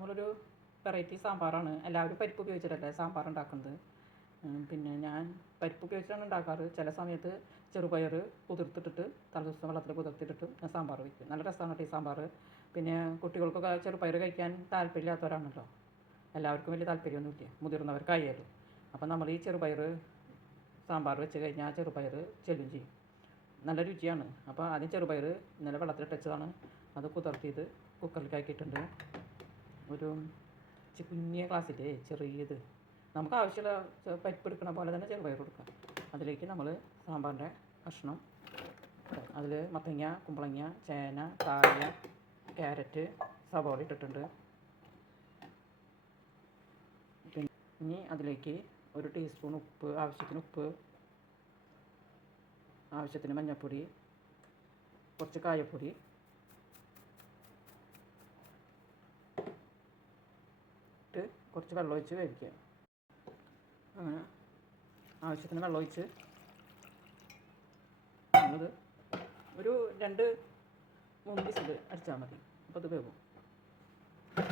നമ്മളൊരു വെറൈറ്റി സാമ്പാറാണ്. എല്ലാവരും പരിപ്പ് ഉപയോഗിച്ചിട്ടല്ലേ സാമ്പാർ ഉണ്ടാക്കുന്നത്. പിന്നെ ഞാൻ പരിപ്പ് ഉപയോഗിച്ചാണ് ഉണ്ടാക്കാറ്. ചില സമയത്ത് ചെറുപയർ കുതിർത്തിട്ടിട്ട് തലേദിവസം വെള്ളത്തിൽ കുതിർത്തിട്ടിട്ട് ഞാൻ സാമ്പാർ വയ്ക്കും. നല്ല രസമാണ് കേട്ടോ ഈ സാമ്പാർ. പിന്നെ കുട്ടികൾക്കൊക്കെ ചെറുപയർ കഴിക്കാൻ താല്പര്യമില്ലാത്തവരാണല്ലോ. എല്ലാവർക്കും വലിയ താല്പര്യമൊന്നുമില്ല, മുതിർന്നവർക്കായാലും. അപ്പം നമ്മൾ ഈ ചെറുപയർ സാമ്പാർ വെച്ച് കഴിഞ്ഞാൽ ചെറുപയർ ചെല്ലും ചെയ്യും. നല്ല രുചിയാണ്. അപ്പോൾ ആദ്യം ചെറുപയർ ഇന്നലെ വെള്ളത്തിലിട്ട് വെച്ചതാണ്. അത് കുതിർത്തിയത് കുക്കറിലേക്ക് ആക്കിയിട്ടുണ്ട്. ഒരു കുഞ്ഞിയ ഗ്ലാസ്സിൻ്റെ ചെറിയത് നമുക്ക് ആവശ്യമുള്ള പരിപ്പ് എടുക്കണ പോലെ തന്നെ ചെറുപയർ കൊടുക്കാം. അതിലേക്ക് നമ്മൾ സാമ്പാറിൻ്റെ കഷ്ണം, അതിൽ മത്തങ്ങ, കുമ്പളങ്ങ, ചേന, കായ, ക്യാരറ്റ്, സവോള ഇട്ടിട്ടുണ്ട്. പിന്നെ ഇനി അതിലേക്ക് ഒരു ടീസ്പൂൺ ഉപ്പ്, ആവശ്യത്തിന് ഉപ്പ്, ആവശ്യത്തിന് മഞ്ഞൾപ്പൊടി, കുറച്ച് കായപ്പൊടി, ഇട്ട് കുറച്ച് വെള്ളമൊഴിച്ച് വേവിക്കുക. അങ്ങനെ ആവശ്യത്തിന് വെള്ളമൊഴിച്ച് നമ്മളത് ഒരു 2-3 വിസിൽ അടിച്ചാൽ മതി. അപ്പോൾ അത് വേവും.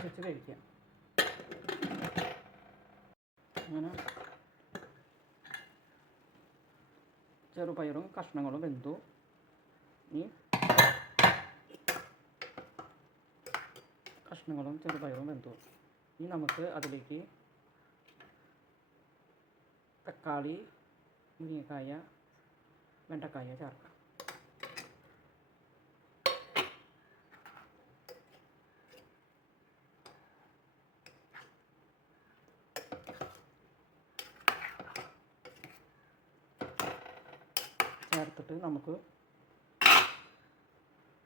വെച്ച് വേവിക്കുക. അങ്ങനെ ചെറുപയറും കഷ്ണങ്ങളും വെന്തു. ഇനി കഷ്ണങ്ങളും ചെറുപയറും വെന്തു. ഇനി നമുക്ക് അതിലേക്ക് തക്കാളി, മുരിങ്ങക്കായ, വെണ്ടക്കായ ചേർക്കാം. ചേർത്തിട്ട് നമുക്ക്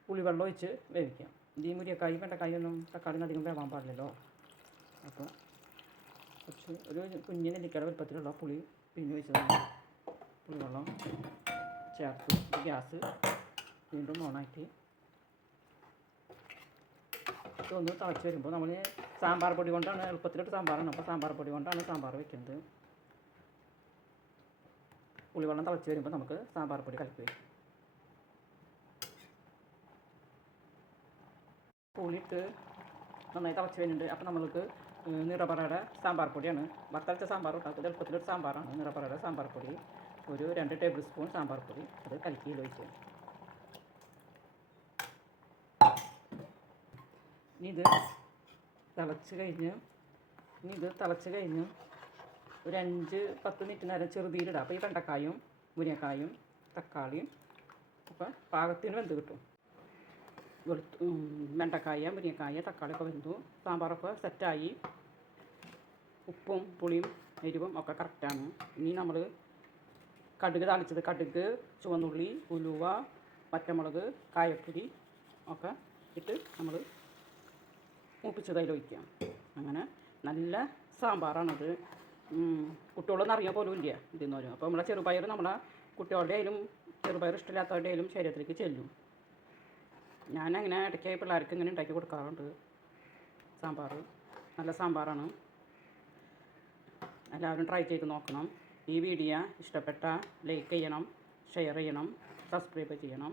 പുളിവെള്ളം ഒഴിച്ച് വേവിക്കാം. ഈ മുരിങ്ങക്കായും വെണ്ടക്കായൊന്നും തക്കാളിയും അധികം വേവാൻ പാടില്ലല്ലോ. അപ്പോൾ കുറച്ച് ഒരു കുഞ്ഞ് നെല്ലിക്കയുടെ വലുപ്പത്തിലുള്ള പുളി പിഴിഞ്ഞ് ഒഴിച്ചതാണ്. പുളിവെള്ളം ചേർത്ത് ഗ്യാസ് വീണ്ടും ഓണാക്കി ഇതൊന്ന് തിളച്ച് വരുമ്പോൾ നമ്മൾ സാമ്പാർ പൊടി കൊണ്ടാണ് എളുപ്പത്തിലിട്ട് സാമ്പാറാണ്. അപ്പോൾ സാമ്പാർ പൊടി കൊണ്ടാണ് സാമ്പാർ വയ്ക്കുന്നത്. പുളിവെള്ളം തിളച്ച് വരുമ്പോൾ നമുക്ക് സാമ്പാർ പൊടി കലക്കി വയ്ക്കും. പുളിയിട്ട് നന്നായി തിളച്ച് വരുന്നുണ്ട്. അപ്പോൾ നമ്മൾക്ക് നിറപറയുടെ സാമ്പാർ പൊടിയാണ്. വറുത്തരച്ച സാമ്പാർ ഉണ്ടാക്കുന്നത് എളുപ്പത്തിലൊരു സാമ്പാറാണ്. നിറപറയുടെ സാമ്പാർ പൊടി ഒരു 2 ടേബിൾ സ്പൂൺ സാമ്പാർ പൊടി അത് കലക്കിയിൽ ഒഴിക്കുക. ഇനി ഇത് തിളച്ച് കഴിഞ്ഞ് ഒരു 5-10 മിനിറ്റ് നേരം ചെറുതീരിടുക. അപ്പോൾ ഈ വെണ്ടക്കായും മുരിങ്ങക്കായും തക്കാളിയും ഒക്കെ പാകത്തിന് വെന്ത് കിട്ടും. വെണ്ടക്കായ, മുരിങ്ങക്കായ, തക്കാളിയൊക്കെ വെന്തു. സാമ്പാറൊക്കെ സെറ്റായി. ഉപ്പും പുളിയും എരിവും ഒക്കെ കറക്റ്റാണ്. ഇനി നമ്മൾ കടുക് താളിച്ചത്, കടുക്, ചുവന്നുള്ളി, ഉലുവ, പച്ചമുളക്, കായപ്പൊടി ഒക്കെ ഇട്ട് നമ്മൾ മൂപ്പിച്ചത് അതിലൊഴിക്കാം. അങ്ങനെ നല്ല സാമ്പാറാണത്. കുട്ടികളൊന്നും അറിയാൻ പോലും ഇല്ല ഇതിന്ന് വരും. അപ്പോൾ നമ്മളെ ചെറുപയർ നമ്മളെ കുട്ടികളുടെ ആയാലും ചെറുപയർ ഇഷ്ടമില്ലാത്തവരുടെ ആയാലും ശരീരത്തിലേക്ക് ചെല്ലും. ഞാനങ്ങനെ ഇടയ്ക്ക് പിള്ളേർക്ക് ഇങ്ങനെ ഉണ്ടാക്കി കൊടുക്കാറുണ്ട്. സാമ്പാർ നല്ല സാമ്പാറാണ്. എല്ലാവരും ട്രൈ ചെയ്ത് നോക്കണം. ഈ വീഡിയോ ഇഷ്ടപ്പെട്ടാൽ ലൈക്ക് ചെയ്യണം, ഷെയർ ചെയ്യണം, സബ്സ്ക്രൈബ് ചെയ്യണം.